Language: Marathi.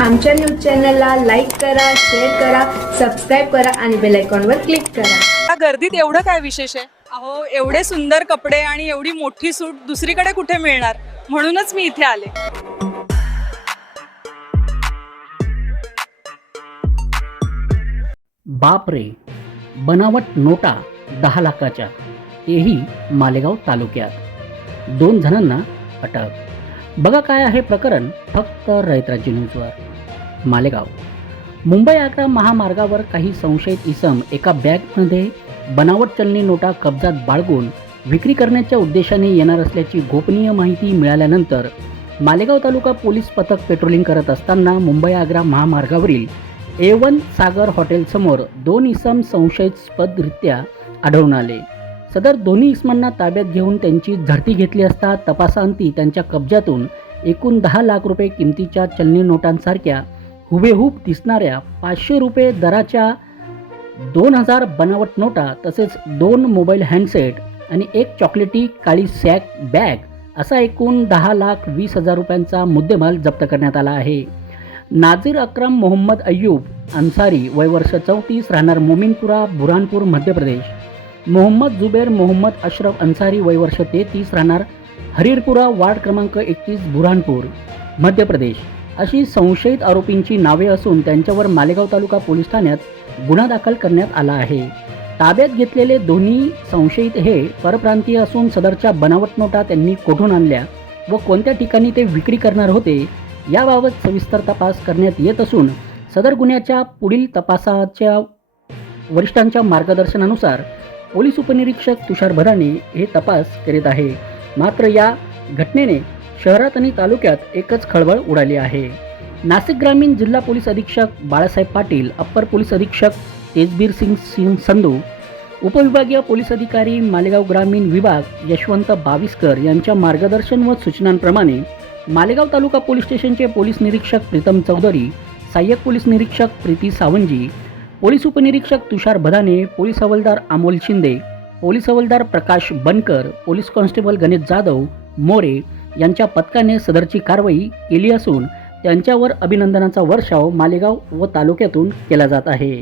आमच्या न्यूज चॅनलला लाईक करा शेअर करा सबस्क्राईब करा आणि बेल आयकॉनवर क्लिक करा. या गर्दीत एवढं काय विशेष आहे? अहो एवढे सुंदर कपडे आणि एवढी मोठी सूट दुसरीकडे कुठे मिळणार? म्हणूनच मी इथे आले. बापरे बनावट नोटा दहा लाखाच्या. तेही मालेगाव तालुक्यात. दोन जणांना अटक. बघा काय आहे प्रकरण फक्त रयतराज्य न्यूजवर. मालेगाव. मुंबई आग्रा महामार्गावर काही संशयित इसम एका बॅगमध्ये बनावट चलनी नोटा कब्जात बाळगून विक्री करण्याच्या उद्देशाने येणार असल्याची गोपनीय माहिती मिळाल्यानंतर मालेगाव तालुका पोलीस पथक पेट्रोलिंग करत असताना मुंबई आग्रा महामार्गावरील ए वन सागर हॉटेलसमोर दोन इसम संशयास्पदरित्या आढळून आले. सदर दोन्ही इसमांना ताब्यात घेऊन त्यांची झडती घेतली असता तपासांती त्यांच्या कब्जातून एकूण दहा लाख रुपये किमतीच्या चलनी नोटांसारख्या हुबेहूब दिसणाऱ्या पाचशे रुपये दराच्या दोन हजार बनावट नोटा तसेच दोन मोबाईल हँडसेट आणि एक चॉकलेटी काळी सॅक बॅग असा एकूण दहा लाख वीस हजार रुपयांचा मुद्देमाल जप्त करण्यात आला आहे. नाझीर अक्रम मोहम्मद अय्यूब अन्सारी वय वर्ष चौतीस राहणार मोमिनपुरा बुरानपूर मध्य प्रदेश. मोहम्मद जुबेर मोहम्मद अशरफ अन्सारी वय वर्ष तेहतीस राहणार हरिरपुरा वार्ड क्रमांक एकतीस बुरानपूर मध्य प्रदेश. अशी संशयित आरोपींची नावे असून त्यांच्यावर मालेगाव तालुका पोलीस ठाण्यात गुन्हा दाखल करण्यात आला आहे. ताब्यात घेतलेले दोन्ही संशयित हे परप्रांतीय असून सदरच्या बनावट नोटा त्यांनी कोठून आणल्या व कोणत्या ठिकाणी ते विक्री करणार होते याबाबत सविस्तर तपास करण्यात येत असून सदर गुन्ह्याच्या पुढील तपासाच्या वरिष्ठांच्या मार्गदर्शनानुसार पोलीस उपनिरीक्षक तुषार भराणे हे तपास करीत आहे. मात्र या घटनेने शहरात आणि तालुक्यात एकच खळबळ उडाली आहे. नाशिक ग्रामीण जिल्हा पोलीस अधीक्षक बाळासाहेब पाटील अप्पर पोलीस अधीक्षक तेजबीर सिंग सिंग संधू उपविभागीय पोलीस अधिकारी मालेगाव ग्रामीण विभाग यशवंत बाविस्कर यांच्या मार्गदर्शन व सूचनांप्रमाणे मालेगाव तालुका पोलीस स्टेशनचे पोलीस निरीक्षक प्रीतम चौधरी सहाय्यक पोलीस निरीक्षक प्रीती सावंजी पोलीस उपनिरीक्षक तुषार भदाने पोलीस हवालदार Amol Shinde police havaldar Prakash Bankar police constable Ganesh Jadhav More यांच्या पथकाने सदरची कारवाई केली असून त्यांच्यावर अभिनंदनाचा वर्षाव मालेगाव व तालुक्यातून केला जात आहे.